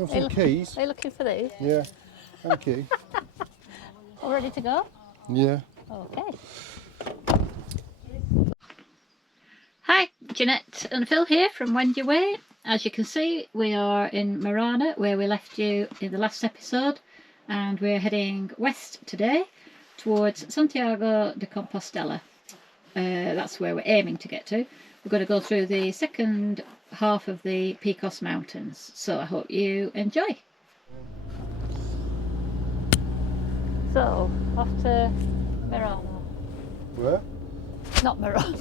Want some keys? Are you looking for these? Yeah, thank you. All ready to go? Yeah. Okay. Hi, Jeanette and Phil here from Wend Your Way. As you can see, we are in Marana, where we left you in the last episode, and we're heading west today towards Santiago de Compostela. That's where we're aiming to get to. We're going to go through the second half of the Picos Mountains, so I hope you enjoy. So, off to Marana. Where? Not Marana.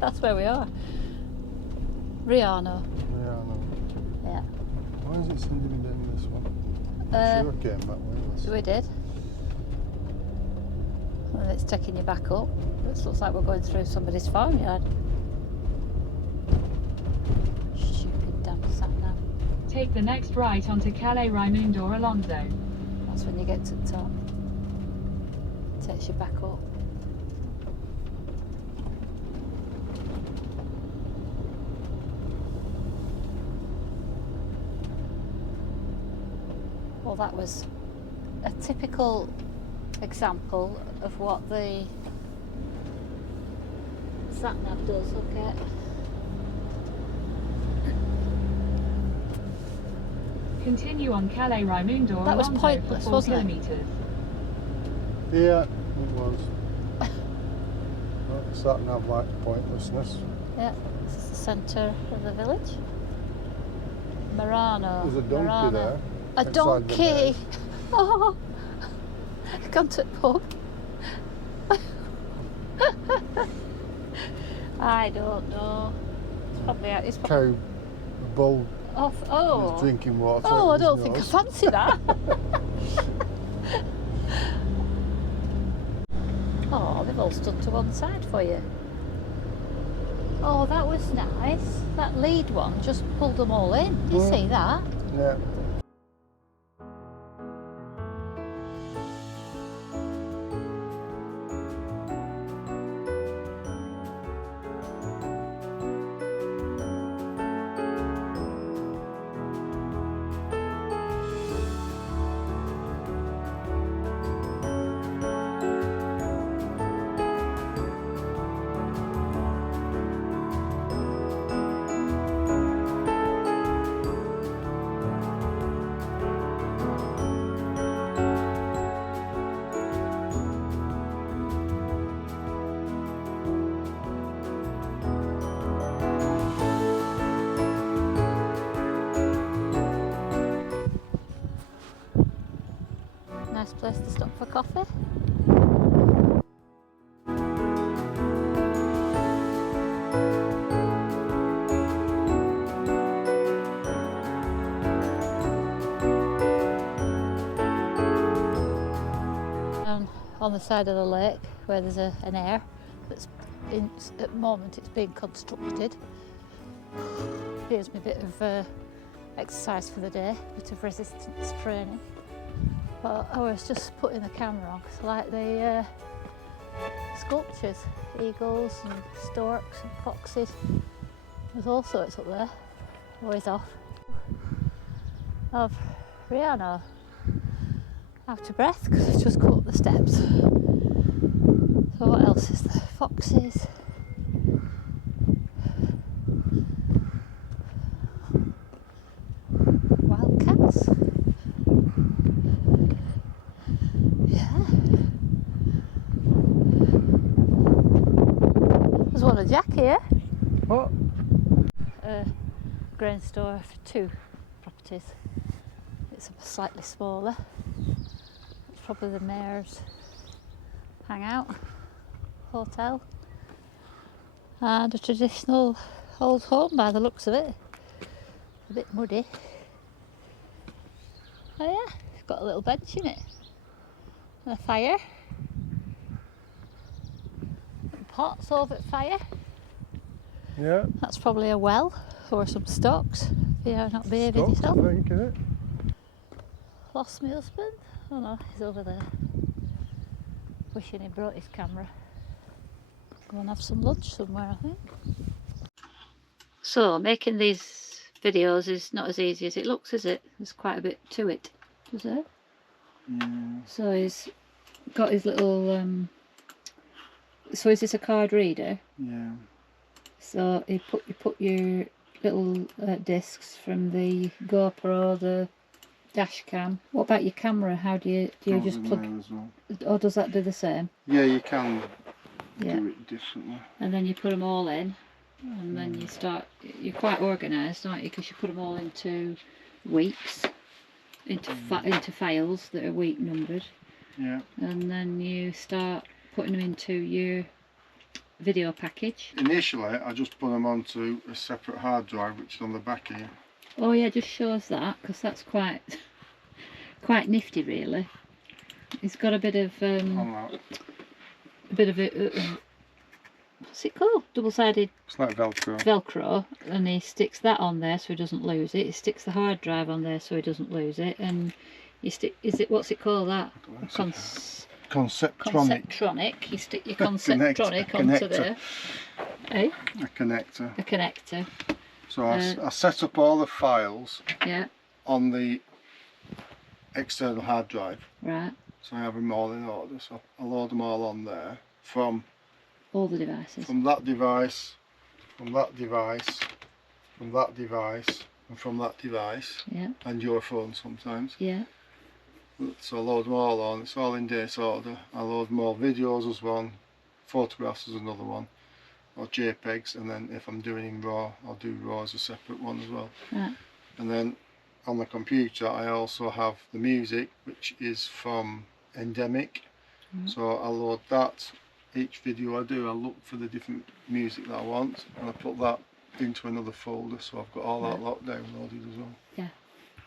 That's where we are. Riano. Riano. Yeah. Why is it sending me down this one? I'm sure I came that way. We did. And it's taking you back up. This looks like we're going through somebody's farmyard. Stupid damn sat-nav. Take the next right onto Calle Raimundo Alonso. That's when you get to the top. It takes you back up. Well, that was a typical example of what the sat-nav does. Look at. Continue on Calle Raimundo That was Alonso pointless, for 4 wasn't it? kilometres. Yeah, it was. Well, sat nav like pointlessness. Yeah, this is the centre of the village. Marano. There's a donkey Marana. there. A outside the donkey! maze. Oh! Gone to the pub. I don't know. It's probably Cow, bull off. is Oh! drinking water. Oh, I out don't his think I nose. fancy that. Oh, they've all stood to one side for you. Oh, that was nice. That lead one just pulled them all in. Did you see that? Yeah. Nice place to stop for coffee. On the side of the lake where there's an air that's at the moment it's being constructed. Here's my bit of exercise for the day, bit of resistance training. But I was just putting the camera on because I like the sculptures, eagles and storks and foxes. There's all sorts up there, always off. Of Riano. Out of breath because I've just come up the steps. So what else is there? Foxes. Wildcats. Yeah. There's one of Jack here. What? A grain store for 2 properties. It's slightly smaller. It's probably the mayor's hangout, hotel, and a traditional old home by the looks of it. A bit muddy. Oh yeah, it's got a little bench in it. And a fire. And pots over the fire. Yeah. That's probably a well or some stocks if you're not behaving Stocks, yourself. I think, isn't it? Lost my husband? Oh no, he's over there. Wishing he brought his camera. Go and have some lunch somewhere, I think. So, making these videos is not as easy as it looks, is it? There's quite a bit to it, does it? Yeah. So he's got his little so is this a card reader? Yeah. So you put your little discs from the GoPro, the dash cam. What about your camera? How do you Goes just in plug, there as well. or does that do the same? Yeah, you can Yeah. do it differently. And then you put them all in, and then you start. You're quite organised, aren't you? Because you put them all into weeks, into files that are week numbered. Yeah. And then you start putting them into your video package. Initially, I just put them onto a separate hard drive, which is on the back here. Oh yeah, just shows that, because that's quite nifty, really. It's got a bit of On that. What's it called? Double-sided It's like Velcro. Velcro, and he sticks that on there so he doesn't lose it. He sticks the hard drive on there so he doesn't lose it, and you stick. What's it called? That Conceptronic. Conceptronic. You stick your Conceptronic onto there. Eh? A connector. A connector. So I set up all the files Yeah. on the external hard drive. Right. So I have them all in order. So I load them all on there from All the devices. that device, from that device, from that device, and from that device, Yeah. and your phone sometimes. Yeah. So I load them all on. It's all in date order. I load more videos as one, photographs as another one, or JPEGs, and then if I'm doing in RAW, I'll do RAW as a separate one as well. Right. And then on the computer I also have the music, which is from Endemic. So I load that. Each video I do, I look for the different music that I want, and I put that into another folder, so I've got all that lot downloaded as well. Yeah.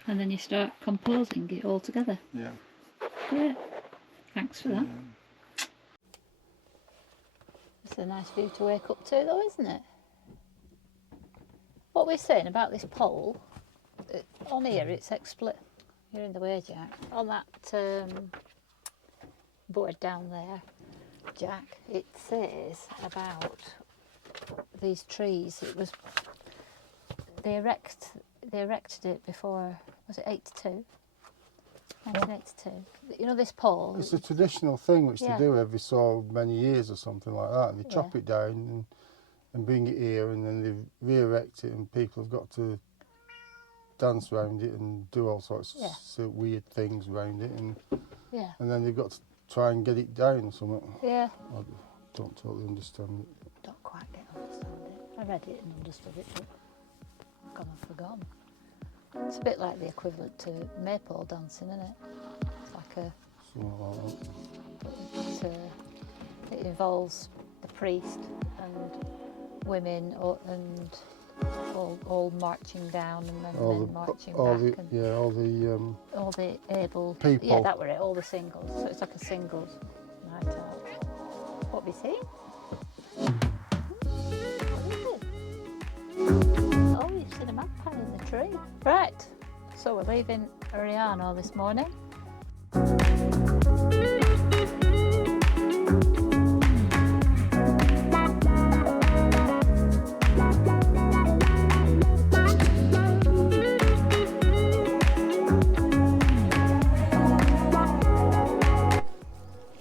And then you start composing it all together. Yeah. Great. Thanks for that. Yeah. It's a nice view to wake up to, though, isn't it? What we're saying about this pole, on here it's you're in the way, Jack. On that board down there, Jack, it says about these trees. It was they erected it before, was it 1982? You know this pole? It's a traditional thing which Yeah. they do every so many years or something like that, and they chop Yeah. it down and bring it here, and then they re-erect it, and people have got to dance around it and do all sorts of weird things around it, and Yeah. then they've got to try and get it down or something. Yeah. I don't totally understand it. Don't quite understand it. I read it and understood it, but I've gone and forgotten. It's a bit like the equivalent to maypole dancing, isn't it? It's like Something like that. it involves the priest and women and all marching down, and then men marching back, and all the able people. Yeah, that were it. All the singles. So it's like a singles night out. What have you seen? Oh, you've seen a magpie in the tree. Right. So we're leaving Ariano this morning.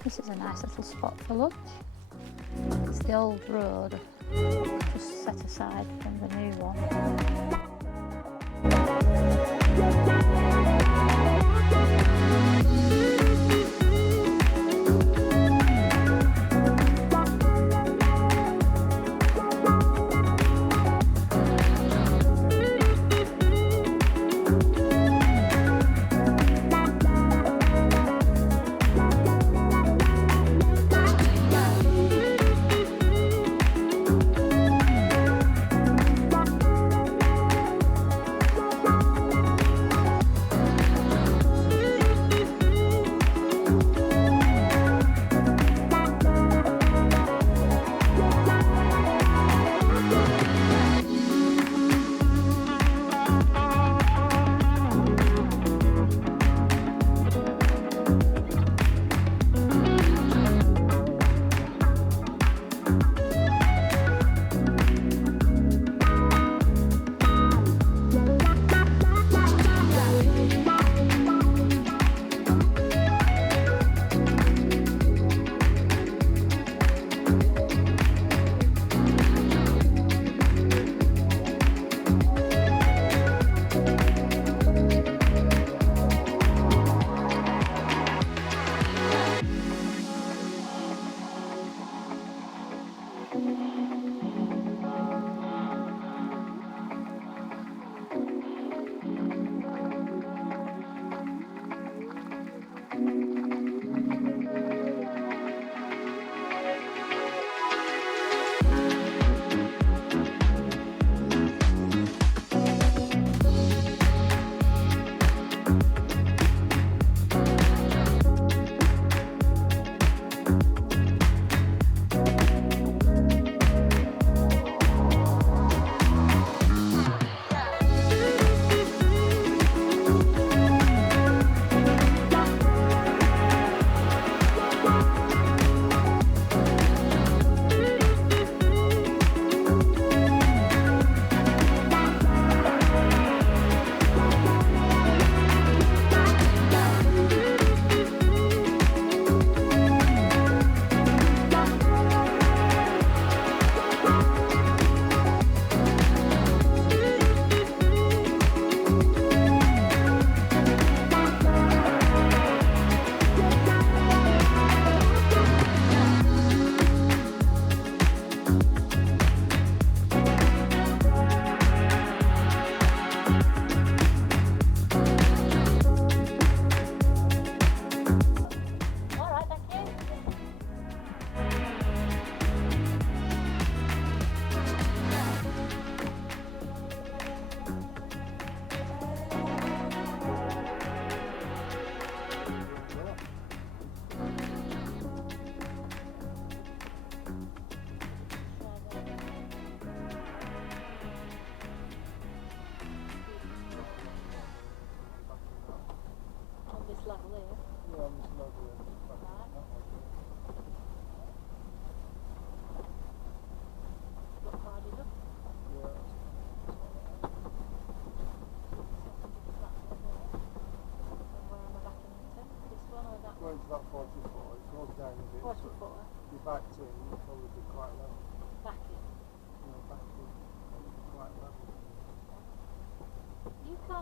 This is a nice little spot for lunch. It's the old road, just set aside from the new one.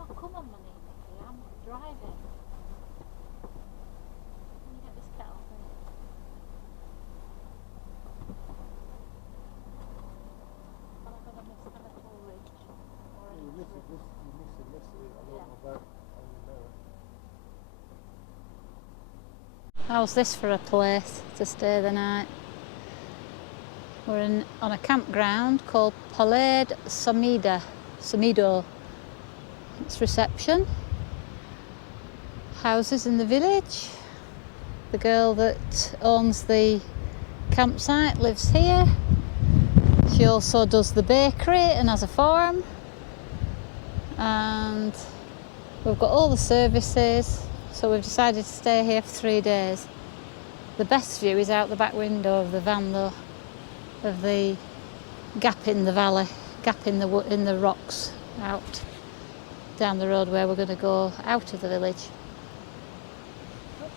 Oh, come on, Money Mickey, I'm driving. Can you get this kettle for me? Am I going to miss the little ridge? Or You miss it, ridge? you miss it. I don't know about on the mirror. How's this for a place to stay the night? We're on a campground called Palais Samido. It's reception. Houses in the village. The girl that owns the campsite lives here. She also does the bakery and has a farm. And we've got all the services, so we've decided to stay here for 3 days. The best view is out the back window of the van though, of the gap in the valley, gap in the rocks out down the road where we're going to go out of the village.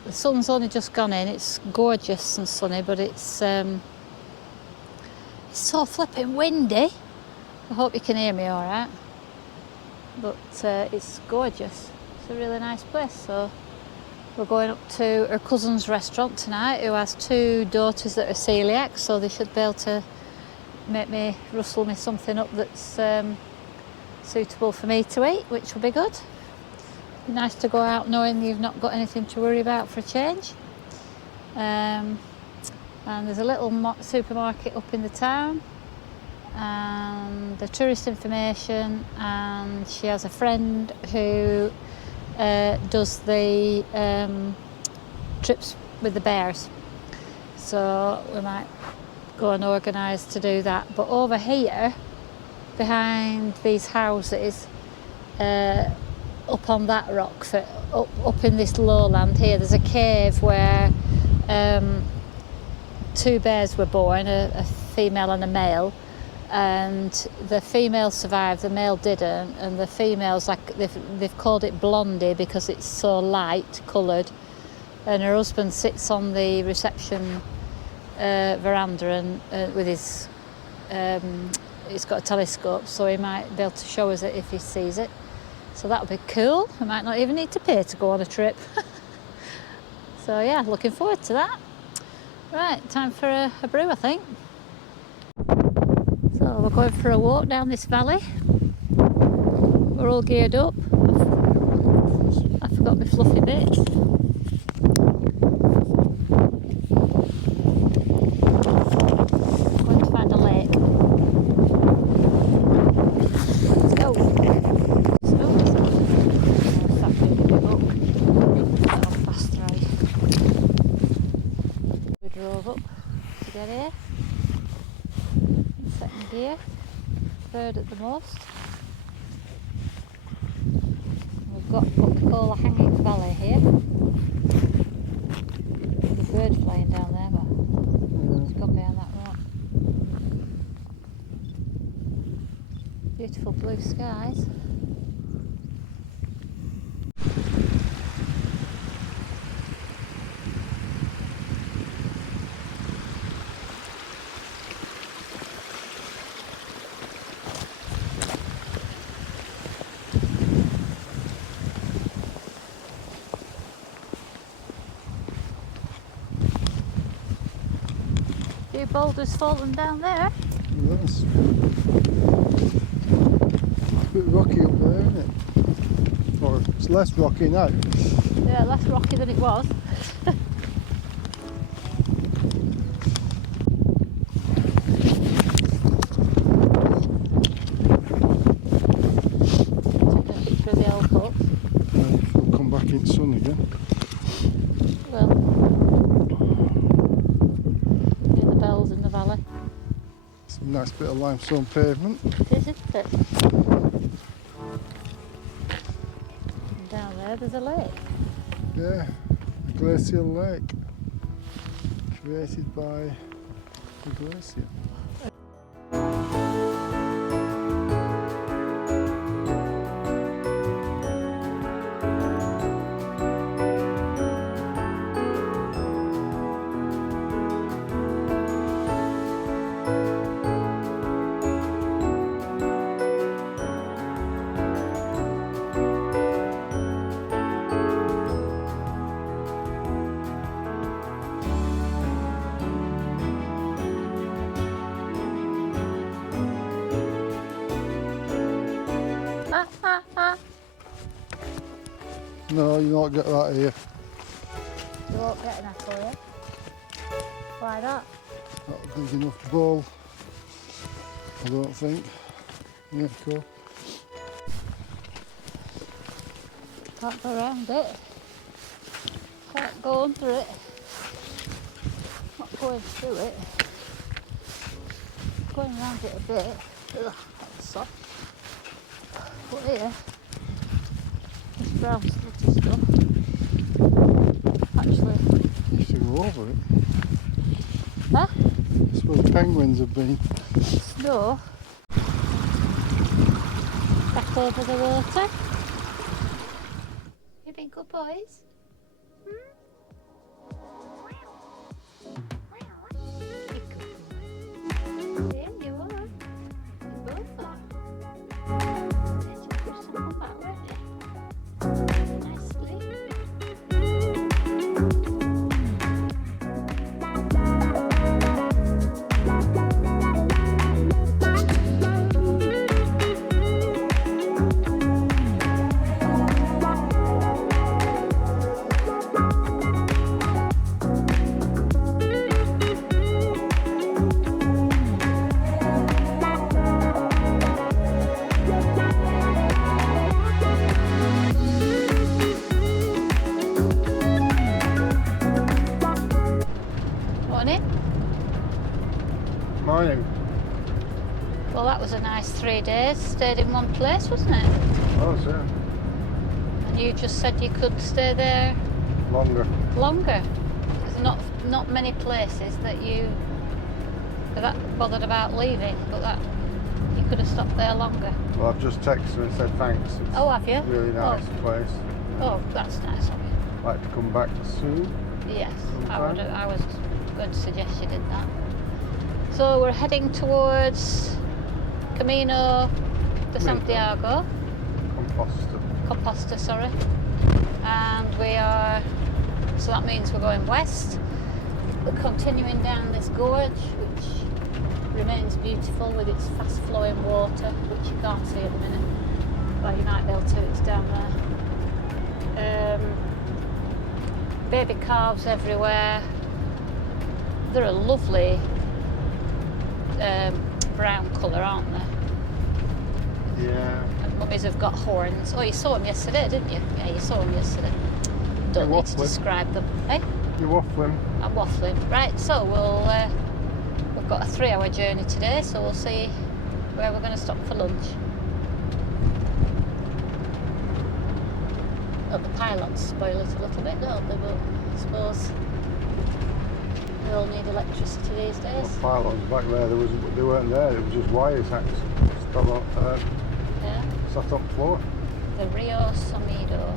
The sun's only just gone in, it's gorgeous and sunny, but it's so flipping windy. I hope you can hear me all right. But it's gorgeous. It's a really nice place. So we're going up to her cousin's restaurant tonight, who has 2 daughters that are celiac, so they should be able to rustle me something up that's suitable for me to eat, which will be good. Be nice to go out knowing you've not got anything to worry about for a change. And there's a little supermarket up in the town, and the tourist information, and she has a friend who does the trips with the bears, so we might go and organise to do that. But over here behind these houses, up on that rock, up in this lowland here, there's a cave where 2 bears were born, a female and a male, and the female survived, the male didn't, and the female's like, they've called it Blondie because it's so light coloured, and her husband sits on the reception veranda and with his he's got a telescope, so he might be able to show us it if he sees it, so that'll be cool. We might not even need to pay to go on a trip. So yeah, looking forward to that. Right, time for a brew, I think. So we're going for a walk down this valley. We're all geared up. I forgot my fluffy bits. Going to find a lake. Let's go. So, start reading the book. That'll fast ride. We drove up to get here. Second gear, 3rd at the most. We've got what we call a hanging valley here. There's a bird flying down there, but it's gone behind that rock. Beautiful blue skies. A few boulders falling down there. Yes. It's a bit rocky up there, isn't it? Or it's less rocky now. Yeah, less rocky than it was. Taking a picture of the old hut. We'll come back in sun again. Well, near the bells in the valley. Some nice bit of limestone pavement. It is, isn't it? And down there there's a lake. Yeah, a glacial lake created by the glacier. No, you don't get that here. You won't get an echo here. Why not? Not a big enough bowl, I don't think. Yeah, cool. Can't go around it. Can't go under it. Not going through it. Going around it a bit. Ugh, that's soft. But here, this brown slutty stuff. Actually, You should go over it. huh? That's where the penguins have been. Snow. Back over the water. You been good boys? Yeah, you are. You both are. There's your first time back, weren't you? Nicely. Morning. Morning. Well, that was a nice 3 days. Stayed in one place, wasn't it? Oh, sir. And you just said you could stay there Longer. longer. There's not many places that you are that bothered about leaving, but that you could have stopped there longer. Well, I've just texted her and said thanks. It's Oh, have you? a really nice place. Oh, that's nice of you. Like to come back soon. Yes, Okay. I was going to suggest you did that. So we're heading towards Camino de Santiago, Compostela, sorry. And so that means we're going west. We're continuing down this gorge, which remains beautiful with its fast flowing water, which you can't see at the minute. Well, you might be able to, it's down there. Baby calves everywhere. They're a lovely brown colour, aren't they? Yeah. And mummies have got horns. Oh, you saw them yesterday, didn't you? Yeah, you saw them yesterday. Don't You're need to waffling. describe them. Eh? You're waffling. I'm waffling. Right, so we've got a 3-hour journey today, so we'll see where we're going to stop for lunch. Oh, the pylons spoil it a little bit, don't they? But I suppose we all need electricity these days. The pylons back there, they weren't there. It was just wires sat Yeah. on the floor. The Rio Somido.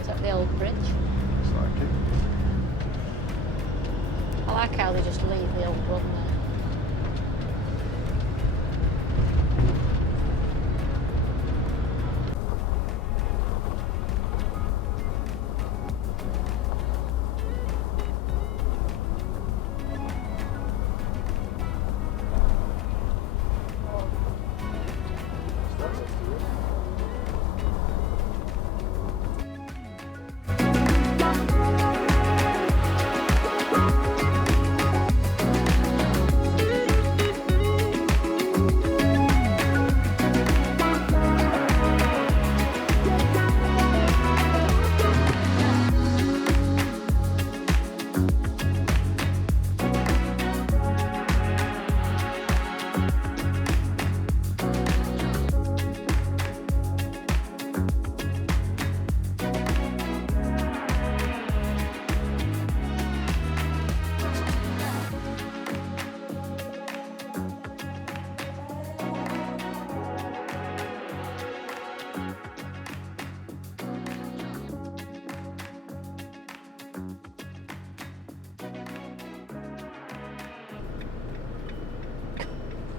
Is that the old bridge? It's like it. I like how they just leave the old one there.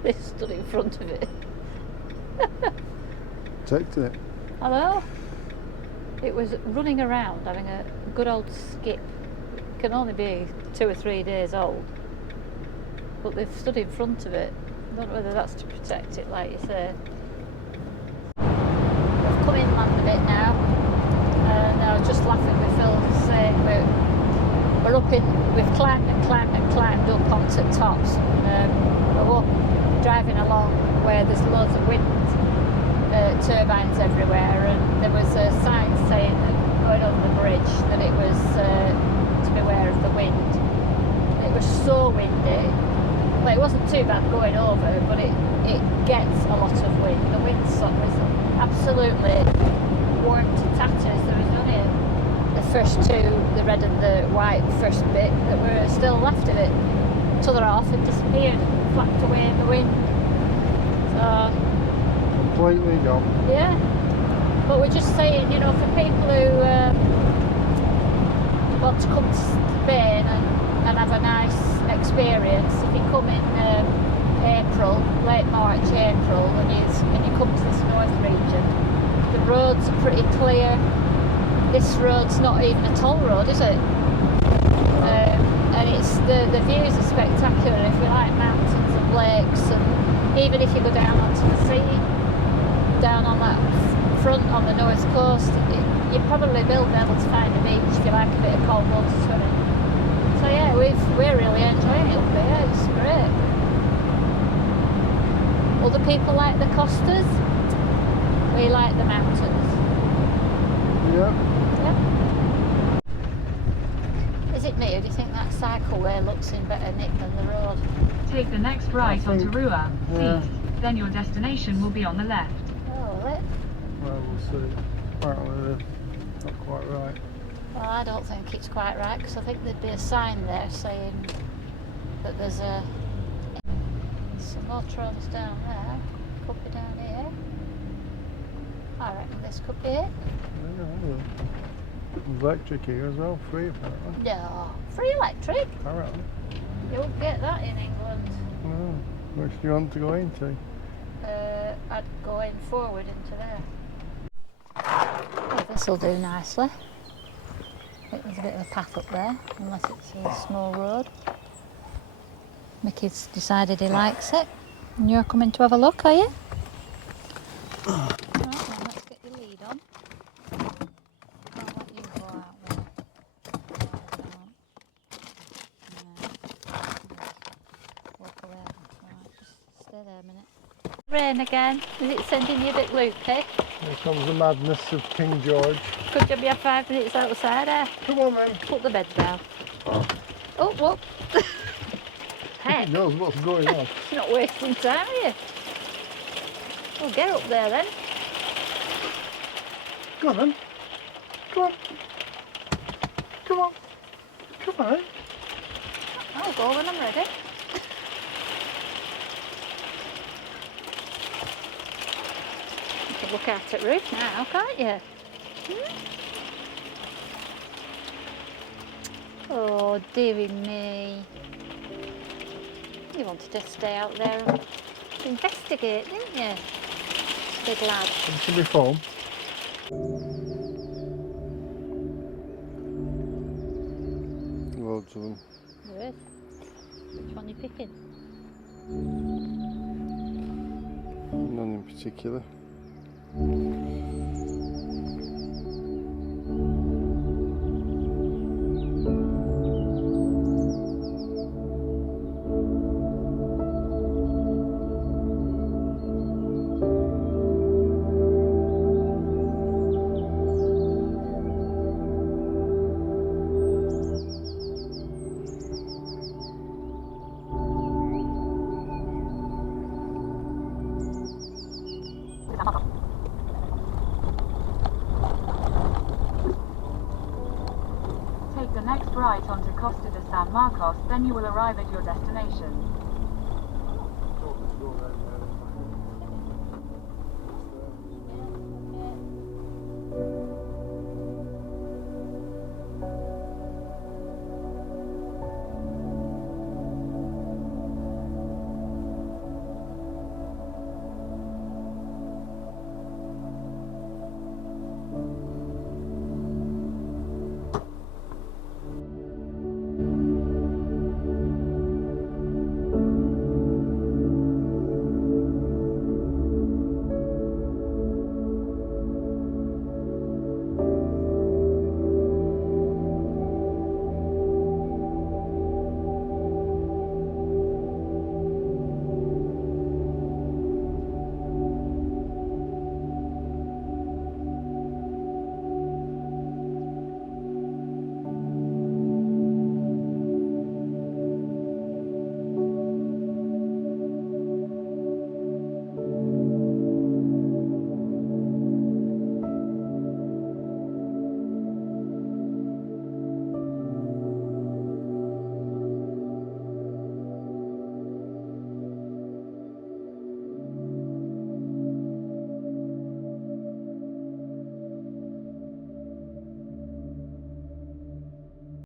They stood in front of it. Take it. I know. It was running around having a good old skip. It can only be 2 or 3 days old. But they've stood in front of it. I don't know whether that's to protect it, like you say. come inland a bit now, and I was just laughing with Phil saying we're up in, we've climbed and climbed and climbed up onto tops, and we're up, driving along where there's loads of wind turbines everywhere, and there was a sign saying that going over the bridge that it was to beware of the wind. It was so windy. Well, it wasn't too bad going over, but it gets a lot of wind. The windsock was absolutely worn to tatters. There was only the first two, the red and the white first bit, that were still left of it. T'other half had disappeared, flapped away in the wind. So Completely gone. yeah, but we're just saying, you know, for people who want to come to Spain and have a nice experience, if you come in April, late March, April, and you come to this north region, the roads are pretty clear. This road's not even a toll road, is it? And it's the views are spectacular. If you like mountains and lakes, and even if you go down onto the sea, down on that front on the north coast, you probably will be able to find a beach if you like a bit of cold water swimming. So yeah, we're really enjoying it up here. It's great. Other people like the costas. We like the mountains. Yeah. Is it me, or do you think that cycleway looks in better nick than the road? Take the next right onto Rua, Yeah. east. Then your destination will be on the left. Oh, will it? Well, we'll see. Apparently they're not quite right. Well, I don't think it's quite right, because I think there'd be a sign there saying that there's some more roads down there. Could be down here. I reckon this could be it. Yeah, electric here as well, free apparently. No, free electric. Apparently. You won't get that in England. No. Which do you want to go into? I'd go in forward into there. Oh, this'll do nicely. There's a bit of a path up there, unless it's a small road. Mickey's decided he likes it. And you're coming to have a look, are you? Right, then let's get your lead on. I'll let you go out there. Walk away. Right, just stay there a minute. Rain again. Is it sending you a bit loopy? Here comes the madness of King George. Could you be 5 minutes outside there? Come on then. Put the bed down. Oh, whoop. Heck, He knows what's going on. you're not wasting time, are you? Well, get up there then. Go on then. Come on. Come on. Come on. I'll go when I'm ready. You can look out at roof now, can't you? Oh, dearie me. You wanted to stay out there and investigate, didn't you? Big lad. It should be foam. Loads of them. There is. Which one are you picking? None in particular. Take the next right onto Costa de San Marcos, then you will arrive at your destination. Go around there.